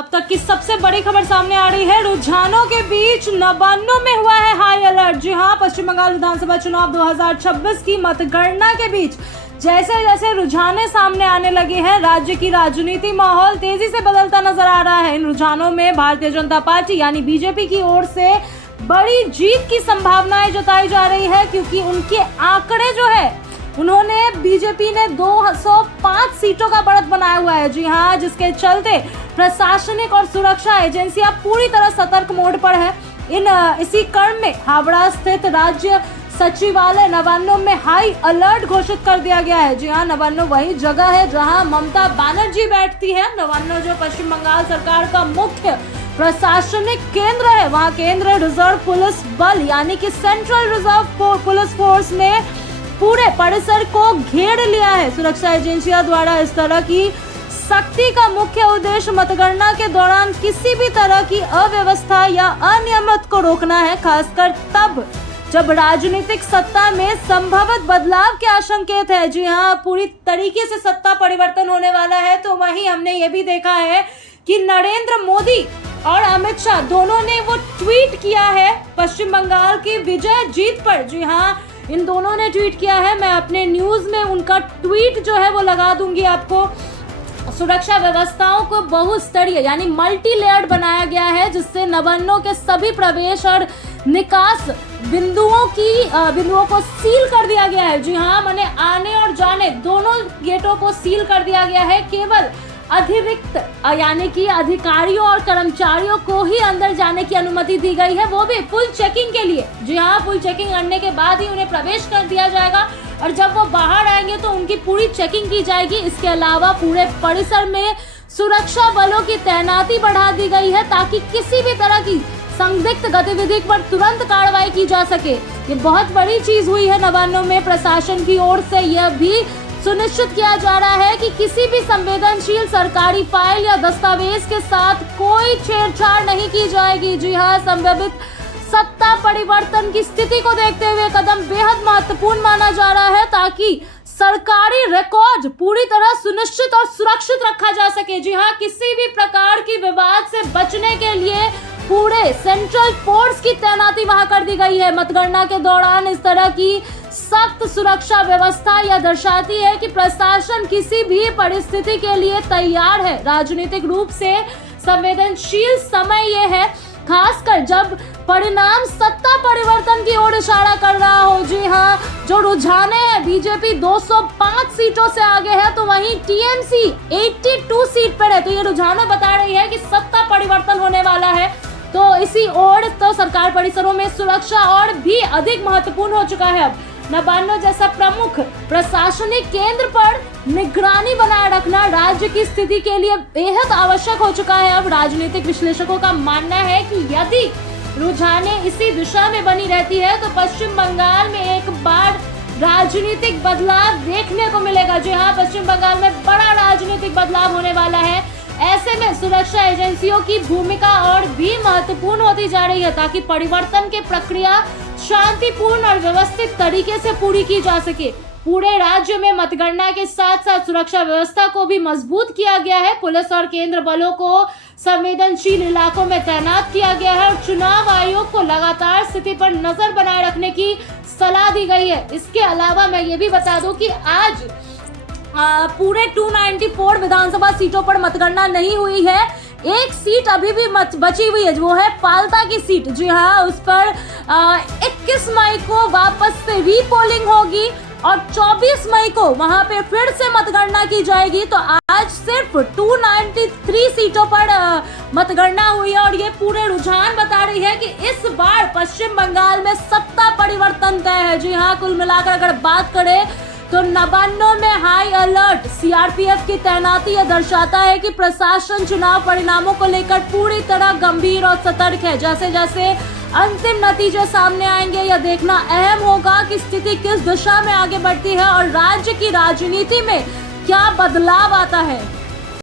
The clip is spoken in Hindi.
अब तक की सबसे बड़ी खबर सामने आ रही है। रुझानों के बीच नवान्नों में हुआ है हाई अलर्ट। जी हां, पश्चिम बंगाल विधानसभा चुनाव 2026 की मतगणना के बीच जैसे जैसे रुझाने सामने आने लगे हैं, राज्य की राजनीति माहौल तेजी से बदलता नजर आ रहा है। इन रुझानों में भारतीय जनता पार्टी यानी बीजेपी की ओर से बड़ी जीत की संभावनाएं जताई जा रही है, क्योंकि उनके आंकड़े जो है, उन्होंने बीजेपी ने 205 सीटों का बढ़त बनाया हुआ है। जी हां, जिसके चलते प्रशासनिक और सुरक्षा एजेंसियां पूरी तरह सतर्क मोड पर है। इसी क्रम में हावड़ा स्थित राज्य सचिवालय नवान्नों में हाई अलर्ट घोषित कर दिया गया है। जी हां, नवान्नों वही जगह है जहां ममता बनर्जी बैठती है। नवान्नों जो पश्चिम बंगाल सरकार का मुख्य प्रशासनिक केंद्र है, वहां केंद्रीय रिजर्व पुलिस बल यानी कि सेंट्रल रिजर्व पुलिस फोर्स ने पूरे परिसर को घेर लिया है। सुरक्षा एजेंसियों द्वारा इस तरह की सख्ती का मुख्य उद्देश्य मतगणना के दौरान किसी भी तरह की अव्यवस्था या अनियमित को रोकना है, खासकर तब जब राजनीतिक सत्ता में संभवित बदलाव के आशंकित है। जी हां, पूरी तरीके से सत्ता परिवर्तन होने वाला है। तो वहीं हमने ये भी देखा है कि नरेंद्र मोदी और अमित शाह दोनों ने वो ट्वीट किया है पश्चिम बंगाल की विजय जीत पर। जी हां, इन दोनों ने ट्वीट किया है। मैं अपने न्यूज में उनका ट्वीट जो है वो लगा दूंगी आपको। सुरक्षा व्यवस्थाओं को बहुस्तरीय यानी मल्टी लेयर्ड बनाया गया है, जिससे नवान्नों के सभी प्रवेश और निकास बिंदुओं को सील कर दिया गया है। जी हाँ, माने आने और जाने दोनों गेटों को सील कर दिया गया है। केवल अतिरिक्त यानी कि अधिकारियों और कर्मचारियों को ही अंदर जाने की अनुमति दी गई है, वो भी फुल चेकिंग के लिए। जी हाँ, फुल चेकिंग करने के बाद ही उन्हें प्रवेश कर दिया जाएगा और जब वो बाहर आएंगे तो उनकी पूरी चेकिंग की जाएगी। इसके अलावा पूरे परिसर में सुरक्षा बलों की तैनाती बढ़ा दी गई है, ताकि किसी भी तरह की संदिग्ध गतिविधि पर तुरंत कार्रवाई की जा सके। ये बहुत बड़ी चीज हुई है नवान्नों में। प्रशासन की ओर से यह भी सुनिश्चित किया जा रहा है कि किसी भी संवेदनशील सरकारी फाइल या दस्तावेज के साथ कोई छेड़छाड़ नहीं की जाएगी। जी हाँ, संभावित सत्ता परिवर्तन की स्थिति को देखते हुए कदम बेहद महत्वपूर्ण माना जा रहा है, ताकि सरकारी रिकॉर्ड पूरी तरह सुनिश्चित और सुरक्षित रखा जा सके। जी हाँ, किसी भी प्रकार की विवाद से बचने के लिए पूरे सेंट्रल फोर्स की तैनाती वहां कर दी गई है। मतगणना के दौरान इस तरह की सख्त सुरक्षा व्यवस्था यह दर्शाती है कि प्रशासन किसी भी परिस्थिति के लिए तैयार है। राजनीतिक रूप से संवेदनशील समय यह है, खासकर जब परिणाम सत्ता परिवर्तन की ओर इशारा कर रहा हो। जी हाँ, जो रुझाने हैं, बीजेपी 205 सीटों से आगे है, तो वहीं टीएमसी 82 सीट पर है। तो ये रुझाने बता रही है कि सत्ता परिवर्तन होने वाला है। तो इसी ओर तो सरकार परिसरों में सुरक्षा और भी अधिक महत्वपूर्ण हो चुका है। अब नवान्नों जैसा प्रमुख प्रशासनिक केंद्र पर निगरानी बनाए रखना राज्य की स्थिति के लिए बेहद आवश्यक हो चुका है। अब राजनीतिक विश्लेषकों का मानना है कि यदि रुझाने इसी दिशा में बनी रहती है तो पश्चिम बंगाल में एक बार राजनीतिक बदलाव देखने को मिलेगा। जी हाँ, पश्चिम बंगाल में बड़ा राजनीतिक बदलाव होने वाला है। ऐसे में सुरक्षा एजेंसियों की भूमिका और भी महत्वपूर्ण होती जा रही है, ताकि परिवर्तन की प्रक्रिया शांतिपूर्ण और व्यवस्थित तरीके से पूरी की जा सके। पूरे राज्य में मतगणना के साथ साथ सुरक्षा व्यवस्था को भी मजबूत किया गया है। पुलिस और केंद्र बलों को संवेदनशील इलाकों में तैनात किया गया है और चुनाव आयोग को लगातार स्थिति पर नजर बनाए रखने की सलाह दी गई है। इसके अलावा मैं ये भी बता दूं कि आज पूरे 294 विधानसभा सीटों पर मतगणना नहीं हुई है। एक सीट अभी भी बची हुई है, वो है फाल्ता की सीट। जी हाँ, उस पर 21 मई को वापस से रीपोलिंग होगी और 24 मई को वहां पे फिर से मतगणना की जाएगी। तो आज सिर्फ 293 सीटों पर मतगणना हुई है और ये पूरे रुझान बता रही है कि इस बार पश्चिम बंगाल में सत्ता परिवर्तन तय है। जी हाँ, कुल मिलाकर अगर बात करें तो नवान्नों में हाई अलर्ट, सीआरपीएफ की तैनाती यह दर्शाता है कि प्रशासन चुनाव परिणामों को लेकर पूरी तरह गंभीर और सतर्क है। जैसे जैसे अंतिम नतीजे सामने आएंगे, यह देखना अहम होगा कि स्थिति किस दिशा में आगे बढ़ती है और राज्य की राजनीति में क्या बदलाव आता है।